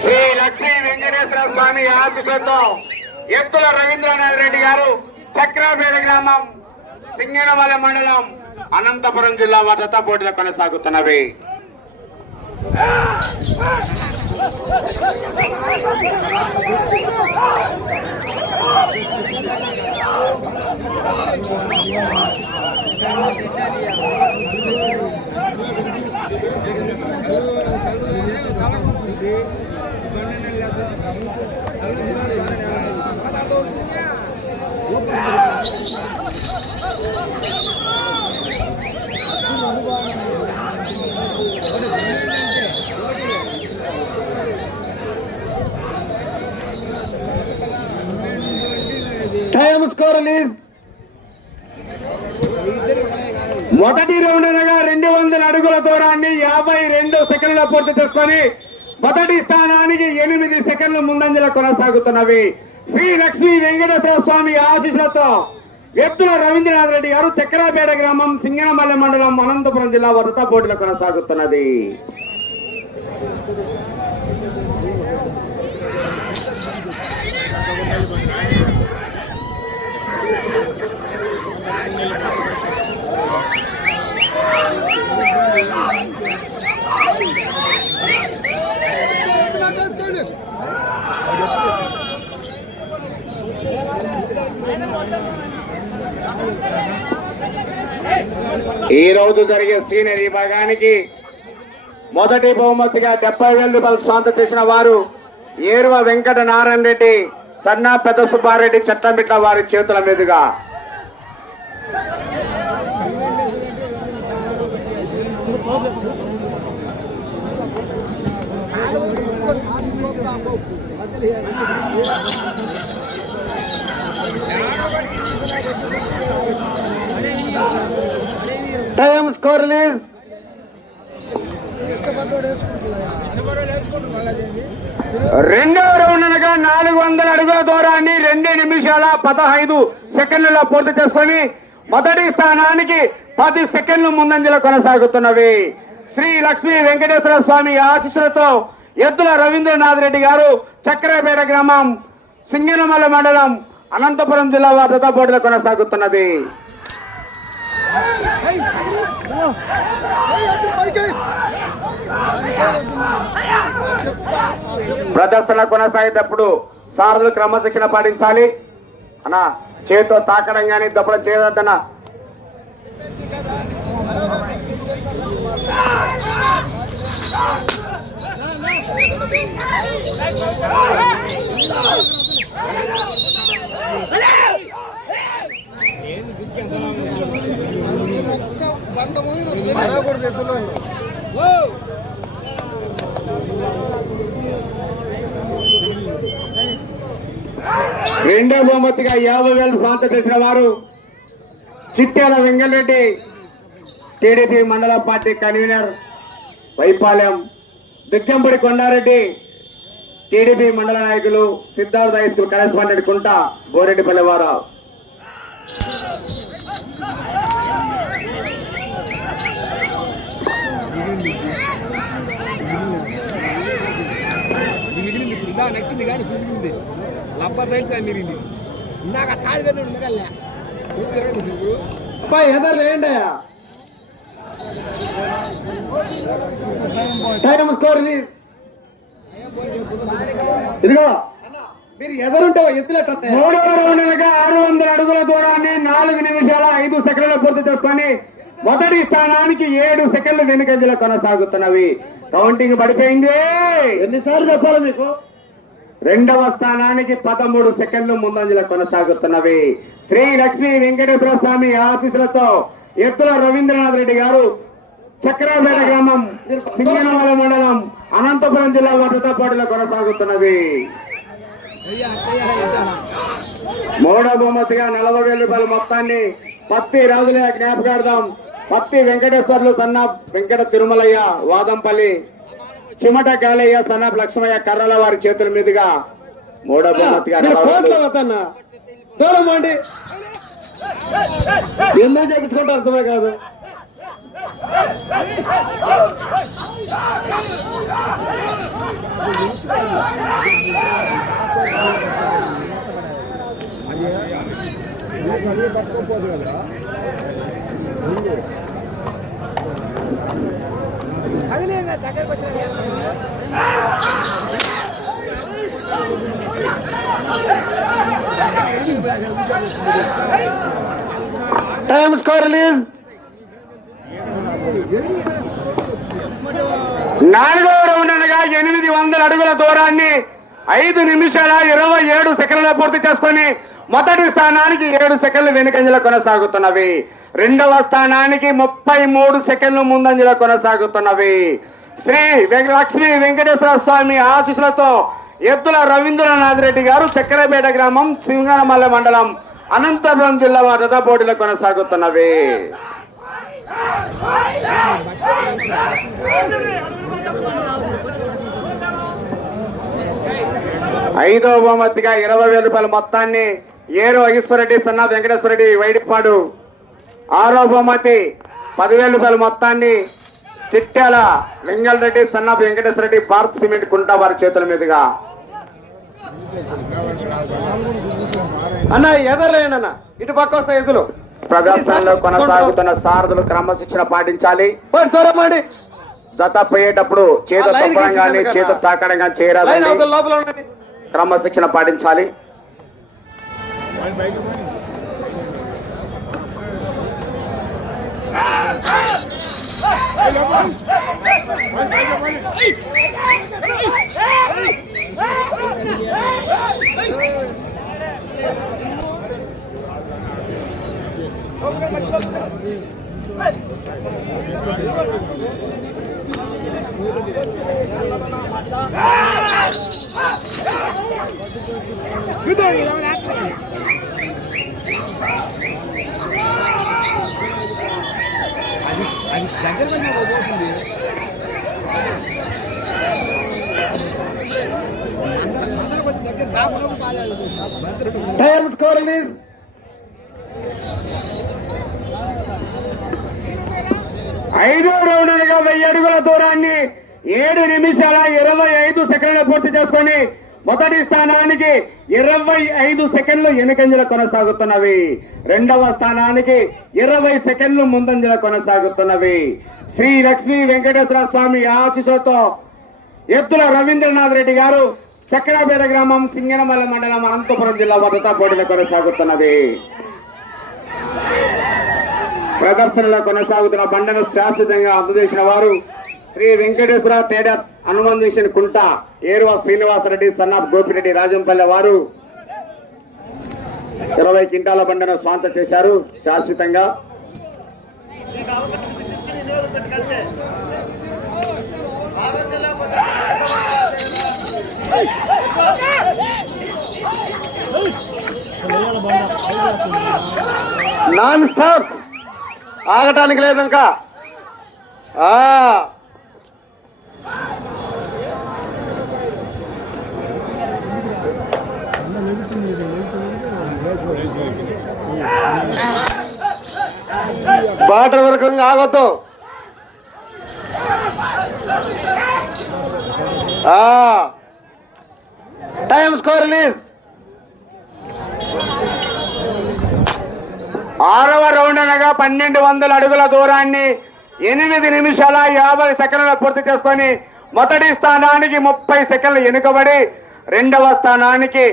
శ్రీ లక్ష్మీ వెంకటేశ్వర స్వామి ఆశీస్సులతో ఎత్తుల రవీంద్రనాథ్ రెడ్డి గారు చక్రపేట గ్రామం సింగనమల మండలం అనంతపురం జిల్లా వారితో పోటీలు కొనసాగుతున్నవి. Time score release. మొదటి రౌండ్ అనగా 200 అడుగుల దూరాన్ని 52 సెకండ్ల పూర్తి చేసుకొని మొదటి స్థానానికి 8 సెకండ్ల ముందంజలో కొనసాగుతున్నవి. శ్రీ లక్ష్మీ వెంకటేశ్వర స్వామి ఆశీస్సులతో ఎత్తుల రవీంద్రనాథ్ రెడ్డి గారు చక్రపేట గ్రామం సింగనమల్ల మండలం అనంతపురం జిల్లా వద్ద పోటీలు కొనసాగుతున్నది. ఈ రోజు జరిగే సీనియర్ విభాగానికి మొదటి బహుమతిగా 70,000 రూపాయలు స్వాంత చేసిన వారు ఏరువ వెంకట నారాయణ రెడ్డి, సన్నా పెద్ద సుబ్బారెడ్డి చట్టమిట్ల వారి చేతుల మీదుగా. Time score release. రెండవ రౌండ్ అనగా 400 అడుగుల దూరాన్ని 2 నిమిషాల 15 సెకండ్లలో పూర్తి చేసుకొని మొదటి స్థానానికి 10 సెకండ్లు ముందంజలో కొనసాగుతున్నవి. శ్రీ లక్ష్మీ వెంకటేశ్వర స్వామి ఆశీస్సులతో ఎద్దుల రవీంద్రనాథ్ రెడ్డి గారు చక్రపేట గ్రామం సింగనమల మండలం అనంతపురం జిల్లా వారితో పోటీలు కొనసాగుతున్నది. ప్రదర్శన కొనసాగేటప్పుడు సారథులు క్రమశిక్షణ పాటించాలి అన్నా. చేతితో తాకడం కానీ దప్పడం చేయవద్దన్నా. రెండో బహుమతిగా 50,000 స్వాంత చేసిన వారు చిట్యాల వెంగళరెడ్డి, టీడీపీ మండల party convener Y Palem, Diggampudi Kondareddy, TDP మండల నాయకులు, సిద్ధార్థ హై స్కూల్ కరెస్పాండెంట్ కుంట బోరెడ్డిపల్లి వారు. నచ్చింది కానీ మిగిలింది లబ్బర్ రైట్ మిగిలింది. ఇందాక తాడుగడ్డ మిగల్లా ఎదర్లేండి. ఇదిగో మీరు ఎదురుంటే ఎత్తులెట్ట. 3వ రౌండ్ 600 అడుగుల దూరాన్ని 4 నిమిషాల 5 సెకండ్లు పూర్తి చేసుకొని మొదటి స్థానానికి 7 సెకండ్లు వెనుకంజలో కొనసాగుతున్నవి. కౌంటింగ్ పడిపోయింది. ఎన్నిసార్లు చెప్పాలి మీకు? రెండవ స్థానానికి 13 సెకండ్లు ముందంజలో కొనసాగుతున్నవి. శ్రీ లక్ష్మీ వెంకటేశ్వర స్వామి ఆశీస్సులతో ఎత్తుల రవీంద్రనాథ్ రెడ్డి గారు చక్రపేట గ్రామం సింగనమల మండలం అనంతపురం జిల్లా వారితో పోటీలో కొనసాగుతున్నది. మూడో బహుమతిగా 40,000 రూపాయల మొత్తాన్ని పత్తి రాజుల జ్ఞాపకార్థం పత్తి వెంకటేశ్వర్లు సన్నా వెంకట తిరుమలయ్య వాదంపల్లి, చిమట గాలయ్య సన్నా లక్ష్మయ్య కర్రల వారి చేతుల మీదుగా మూడో బహుమతిగా ఎందుకు చేయించుకుంటే అర్థమే కాదు. Time score release. 4వ రౌండ్ అనగా 800 అడుగుల దూరాన్ని 5 నిమిషాల 27 సెకండ్లలో పూర్తి చేసుకొని మొదటి స్థానానికి 7 సెకండ్లు వెనుకంజలో కొనసాగుతున్నవి. రెండవ స్థానానికి 33 సెకండ్లు ముందంజలో కొనసాగుతున్నవి. శ్రీ లక్ష్మీ వెంకటేశ్వర స్వామి ఆశీస్సులతో ఎద్దుల రవీంద్రనాథ్ రెడ్డి గారు చక్కెరపేట గ్రామం సింగనమల్ల మండలం అనంతపురం జిల్లా రథ పోటీలో కొనసాగుతున్నవి. 5వ బహుమతిగా 20,000 రూపాయల మొత్తాన్ని ఏరు ఈశ్వరరెడ్డి సన్నా వెంకటేశ్వరరెడ్డి వైడిపాడు. 6వ బహుమతి 10,000 రూపాయల మొత్తాన్ని చిట్యాల లింగల్ రెడ్డి సన్నా వెంకటేశ్వరరెడ్డి భారత్ సిమెంట్ కుంటా వారి చేతుల మీదుగా. అన్న ఎదలేనన్న ఇటు పక్క వస్తా ఎదులు. ప్రదర్శనలో కొనసాగుతున్న సారథులు క్రమశిక్షణ పాటించాలి. జత పోయేటప్పుడు చేత తప్పడం కానీ చేత తాకడం కానీ చేయాలి. క్రమశిక్షణ పాటించాలి. Time score release. 5వ రౌండ్ అనగా 1000 అడుగుల దూరాన్ని 7 నిమిషాల 25 సెకండ్లు పూర్తి చేసుకొని మొదటి స్థానానికి 25 సెకండ్లు వెనుకంజలో కొనసాగుతున్నవి. రెండవ స్థానానికి 20 సెకండ్లు ముందంజలో కొనసాగుతున్నవి. శ్రీ లక్ష్మీ వెంకటేశ్వర స్వామి ఆశీస్సులతో ఎద్దుల రవీంద్రనాథ్ రెడ్డి గారు చక్రాపేట గ్రామం సింగనమల్ల మండలం అనంతపురం జిల్లా భద్రతా పోటీలో కొనసాగుతున్నది. ప్రదర్శనలో కొనసాగుతున్న బండను శాశ్వతంగా అందజేసిన వారు శ్రీ వెంకటేశ్వర ట్రేడర్స్ హనుమంత్ కుంట ఏరువ శ్రీనివాసరెడ్డి సన్నాఫ్ గోపిరెడ్డి రాజంపల్లె వారు 20 క్వింటాల బండను స్పాన్సర్ చేశారు శాశ్వతంగా. నాన్ స్టాప్ ఆగటానికి లేదు ఇంకా. బాటర్ వరకు ఆగొద్దు. Time score release. 6వ రౌండ్ అనగా 1200 అడుగుల దూరాన్ని 8 నిమిషాల 50 సెకండ్లు పూర్తి చేసుకొని మొదటి స్థానానికి 30 సెకండ్లు వెనుకబడి రెండవ స్థానానికి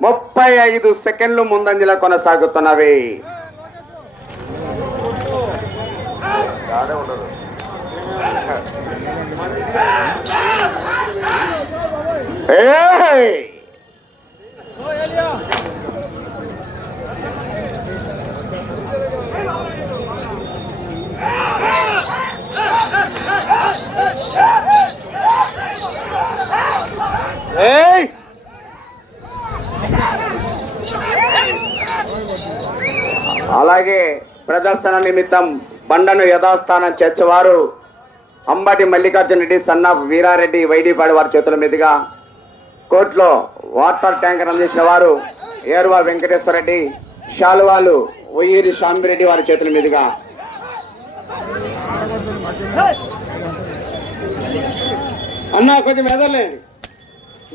35 సెకండ్లు ముందంజలో కొనసాగుతున్నవి. అలాగే ప్రదర్శన నిమిత్తం బండను యథాస్థానం చేర్చేవారు అంబటి మల్లికార్జున రెడ్డి సన్నాఫ్ వీరారెడ్డి వైడిపాడు వారి చేతుల మీదుగా, కోర్టులో వాటర్ ట్యాంకర్ అందించిన వారు ఏరువా వెంకటేశ్వర రెడ్డి, శాలువాలు ఒయ్యూరి శామిరెడ్డి వారి చేతుల మీదుగా. అన్నా కొంచెం ఎదరలేండి,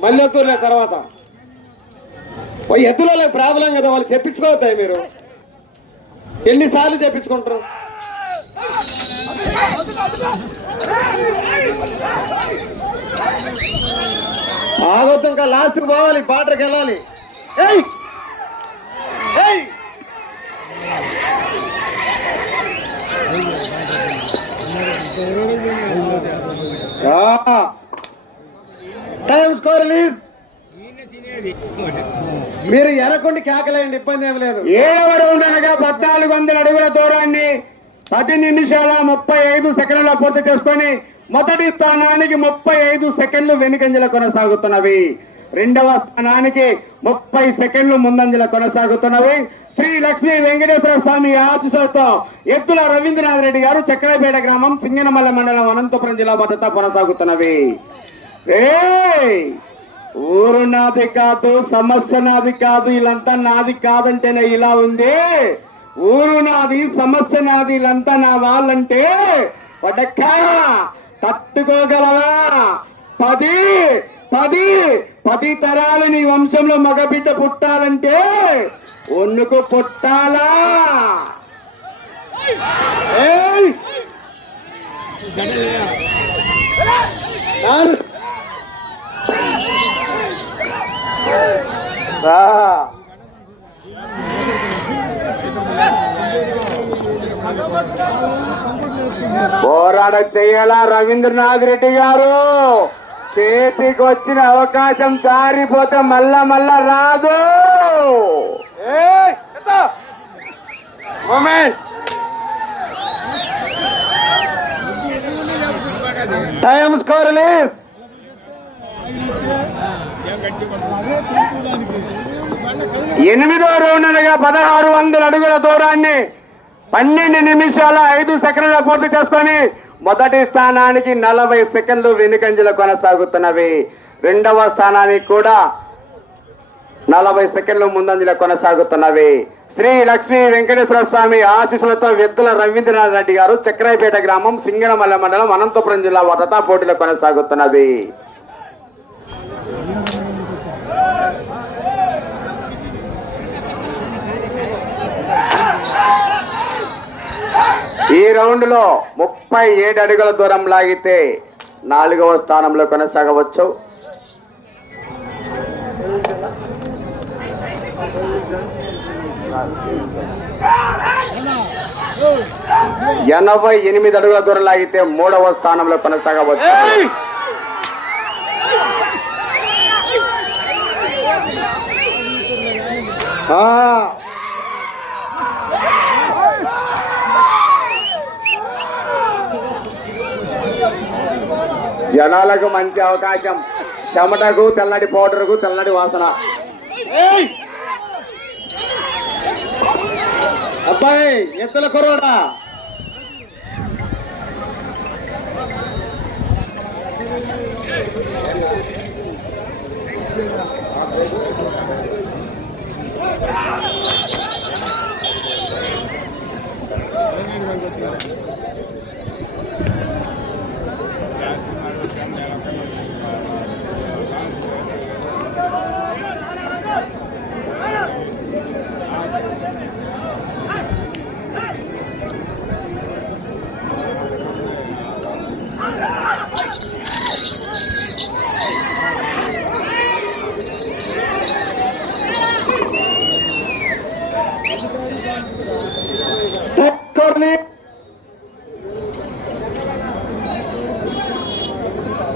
మళ్ళీ ఎత్తులే తర్వాత. ఎత్తులలో ప్రాబ్లం కదా, వాళ్ళు చెప్పించుకోవద్దాయి. మీరు ఎన్నిసార్లు చెప్పించుకుంటారు? ఆగొద్దు, ఇంకా లాస్ట్కి పోవాలి, బాటర్కి వెళ్ళాలి. ఏయ్ ఏయ్ టైం స్కోర్ రిలీజ్. మీరు ఎనకొండి కేకలేయండి, ఇబ్బంది ఏమి లేదు. 7వ రౌండ్ అనగా 1400 అడుగుల దూరాన్ని 10 నిమిషాల 35 సెకండ్ల పూర్తి చేసుకొని మొదటి స్థానానికి 35 సెకండ్లు వెనుకంజల కొనసాగుతున్నవి. 2వ స్థానానికి 30 సెకండ్లు ముందంజల కొనసాగుతున్నవి. శ్రీ లక్ష్మీ వెంకటేశ్వర స్వామి ఆశీస్సులతో ఎత్తుల రవీంద్రనాథ్ రెడ్డి గారు, చక్రపేట గ్రామం, సింగనమల్ల మండలం, అనంతపురం జిల్లా భద్రత కొనసాగుతున్నవి. ఊరు నాది కాదు, సమస్య నాది కాదు, వీళ్ళంతా నాది కాదంటేనే ఇలా ఉంది. ఊరు నాది, సమస్య నాది, వీళ్ళంతా నా వాళ్ళంటే పడక్క తట్టుకోగలవా? 10 తరాలు నీ వంశంలో మగబిడ్డ పుట్టాలంటే ఒన్నుకు పుట్టాలా? పోరాట చెయ్యాలా రవీంద్రనాథ్ రెడ్డి గారు? చేతికి వచ్చిన అవకాశం జారిపోతే మళ్ళా రాదు. Time score release. 8వ రౌండ్ అనగా 1600 అడుగుల దూరాన్ని 12 నిమిషాల 5 సెకండ్ల పూర్తి చేసుకొని మొదటి స్థానానికి 40 సెకండ్లు వెనుకంజలు కొనసాగుతున్నవి. 2వ స్థానానికి కూడా 40 సెకండ్లు ముందంజలు కొనసాగుతున్నవి. శ్రీ లక్ష్మీ వెంకటేశ్వర స్వామి ఆశీస్సులతో ఎత్తుల రవీంద్రనాథ్ రెడ్డి గారు, చక్రాయపేట గ్రామం, సింగనమల్ల మండలం, అనంతపురం జిల్లా భద్రతా పోటీలో కొనసాగుతున్నది. ఈ రౌండ్ లో 37 అడుగుల దూరం లాగితే 4వ స్థానంలో కొనసాగవచ్చు. 88 అడుగుల దూరం లాగితే 3వ స్థానంలో కొనసాగవచ్చు. జనాలకు మంచి అవకాశం. చెమటకు తెల్లటి పౌడర్కు తెల్లటి వాసన. అబ్బాయి ఎత్తుల కుర్రోడా,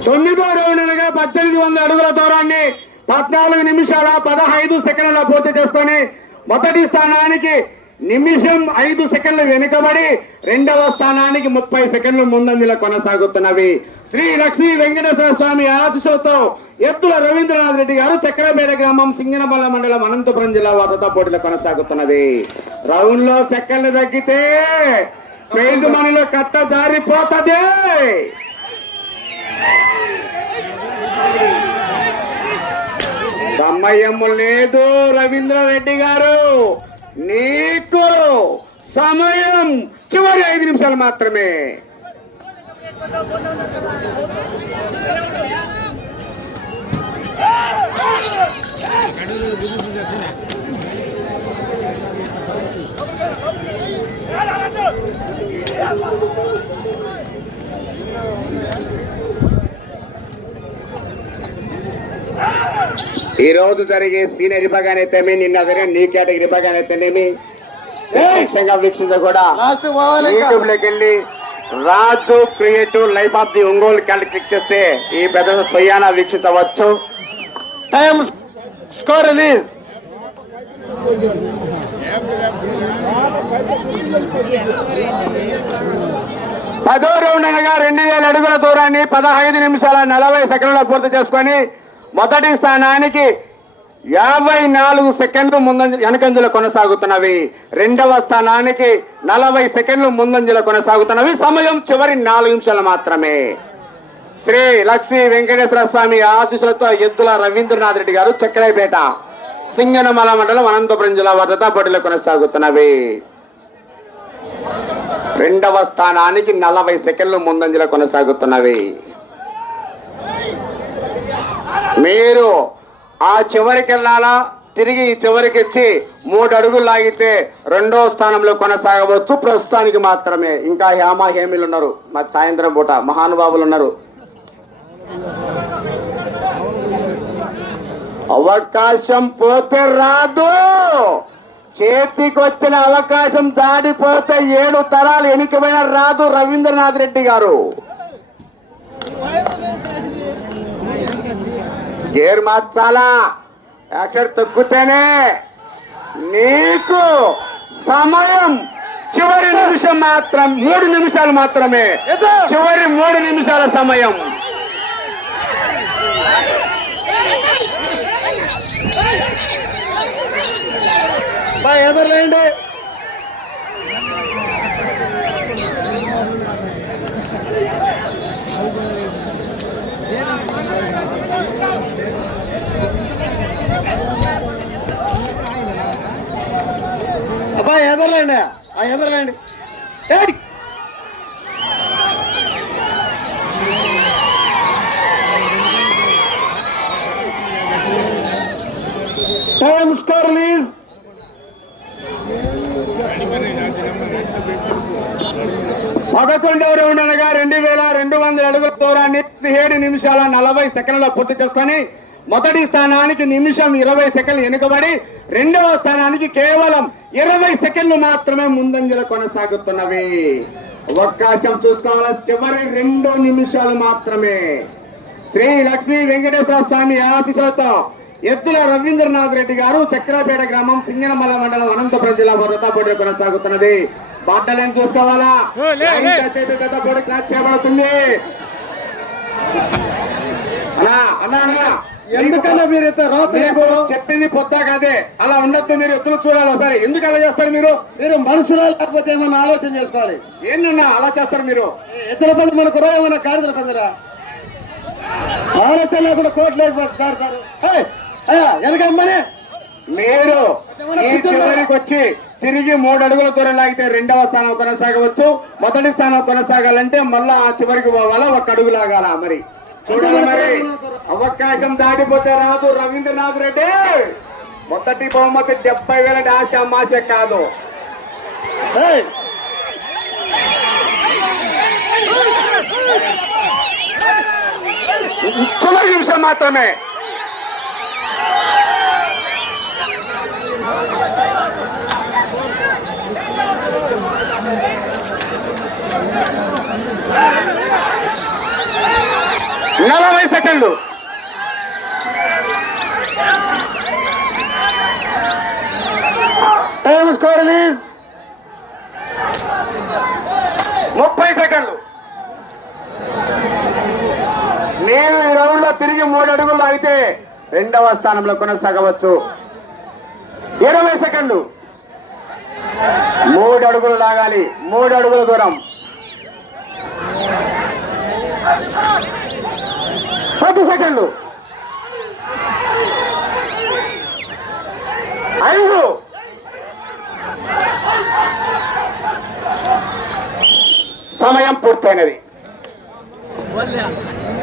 తొమ్మిదో రౌండ్ అనగా 1800 అడుగుల దూరాన్ని 14 నిమిషాల 15 సెకండ్ల పూర్తి చేసుకొని మొదటి స్థానానికి 1 నిమిషం 5 సెకండ్లు వెనుకబడి 2వ స్థానానికి 30 సెకండ్లు ముందంజలో కొనసాగుతున్నవి. శ్రీ లక్ష్మీ వెంకటేశ్వర స్వామి ఆశీస్సులతో ఎత్తుల రవీంద్రనాథ్ రెడ్డి గారు, చక్రపేట గ్రామం, సింగనమల్ల మండలం, అనంతపురం జిల్లా భద్రతా పోటీలో కొనసాగుతున్నది. రౌండ్ లో సెకండ్లు తగ్గితే ప్రైజ్ మనీలో కట్ట జారిపోతుంది. సమయం లేదు రవీంద్రారెడ్డి గారు, నీకు సమయం చివరి 5 నిమిషాలు మాత్రమే. ఈ రోజు జరిగే సీనియర్ విభాగాన్ని అయితేమి, నిన్న జరిగే నీ కేటగిరీ విభాగాన్ని అయితేనేమి వీక్షించ కూడా యూట్యూబ్ లోకి వెళ్ళి Raju creative life of the Ongole click చేస్తే ఈ పెద్ద స్వయాన వీక్షించవచ్చు. Time score release. పదో రౌండ్ అనగా 2000 అడుగుల దూరాన్ని 15 నిమిషాల 40 సెకండ్లలో పూర్తి చేసుకొని మొదటి స్థానానికి 54 సెకండ్లు వెనకంజలో కొనసాగుతున్నవి. రెండవ స్థానానికి 40 సెకండ్లు ముందంజలో కొనసాగుతున్నవి. సమయం చివరి 4 నిమిషాలు మాత్రమే. శ్రీ లక్ష్మీ వెంకటేశ్వర స్వామి ఆశీస్సులతో ఎద్దుల రవీంద్రనాథ్ రెడ్డి గారు చక్రాయపేట సింగనమల మండలం అనంతపురం జిల్లా వద్ద పోటీలో కొనసాగుతున్నవి. రెండవ స్థానానికి 40 సెకండ్లు ముందంజలో కొనసాగుతున్నవి. మీరు ఆ చివరికి వెళ్ళాలా, తిరిగి చివరికి వచ్చి 3 అడుగులు లాగితే రెండో స్థానంలో కొనసాగవచ్చు. ప్రస్తుతానికి మాత్రమే ఇంకా హేమీలు ఉన్నారు, మా సాయంత్రం పూట మహానుభావులు ఉన్నారు. అవకాశం పోతే రాదు, చేతికి వచ్చిన అవకాశం దాడిపోతే 7 తరాలు ఎన్నికమైన రాదు. రవీంద్రనాథ్ రెడ్డి గారు గేర్ మార్చాలా, యాక్సిడెంట్ తగ్గుతేనే నీకు సమయం చివరి నిమిషం మాత్రం 3 నిమిషాలు మాత్రమే. చివరి 3 నిమిషాల సమయం. ఎదురులేండి. అబ్బాయి ఎదరలేండి, ఎదరలేండి. Time score release. పదకొండవ రౌండ్ అనగా 2200 అడుగుల దూరాన్ని 17 నిమిషాల 40 సెకండ్లలో పూర్తి చేసుకొని మొదటి స్థానానికి నిమిషం 20 సెకండ్లు వెనుకబడి రెండవ స్థానానికి కేవలం 20 సెకండ్లు మాత్రమే ముందంజలో కొనసాగుతున్నవి. అవకాశం చూసుకోవాలి, చివరి 2 నిమిషాలు మాత్రమే. శ్రీ లక్ష్మీ వెంకటేశ్వర స్వామి ఆశీస్సులతో ఎద్దుల రవీంద్రనాథ్ రెడ్డి గారు చక్రపేట గ్రామం సింగనమల మండలం అనంతపురం జిల్లా భద్రతా పోటీ కొనసాగుతున్నది. బాటలేం చూసుకోవాలా, పోటీ క్లాస్ చేయబడుతుంది. ఎందుకన్నా మీరు చెప్పింది పొద్దా కాదే, అలా ఉండొద్దు. మీరు ఎత్తులు చూడాలి ఒకసారి. ఎందుకు అలా చేస్తారు మీరు? మీరు మనుషులు లేకపోతే ఏమన్నా ఆలోచన చేసుకోవాలి. ఏంటన్నా అలా చేస్తారు మీరు? ఎత్తుల పని మనకు ఏమన్నా కారుదల పందరా ఆలోచన లేకుండా కోట్లు వేసిపోతారు. వెనకమ్మని మీరు ఈ చివరికి వచ్చి తిరిగి 3 అడుగుల దూరం లాగితే రెండవ స్థానం కొనసాగవచ్చు. మొదటి స్థానం కొనసాగాలంటే మళ్ళా ఆ చివరికి పోవాలా, 1 అడుగు లాగాల. మరి చూడాలి, మరి అవకాశం దాటిపోతే రాదు. రవీంద్రనాథ్ రెడ్డి మొదటి బహుమతి 70,000 ఆశ మాష కాదు. చివరి నిమిషం మాత్రమే. నలభై సెకండ్లు. Time score release. 30 సెకండ్లు. నేను ఈ రౌండ్ లో తిరిగి 3 అడుగుల్లో అయితే రెండవ స్థానంలో కొనసాగవచ్చు. 20 సెకండ్లు. 3 అడుగులు లాగాలి, 3 అడుగుల దూరం. 10 సెకండ్లు. 5. సమయం పూర్తయినది. వదిలే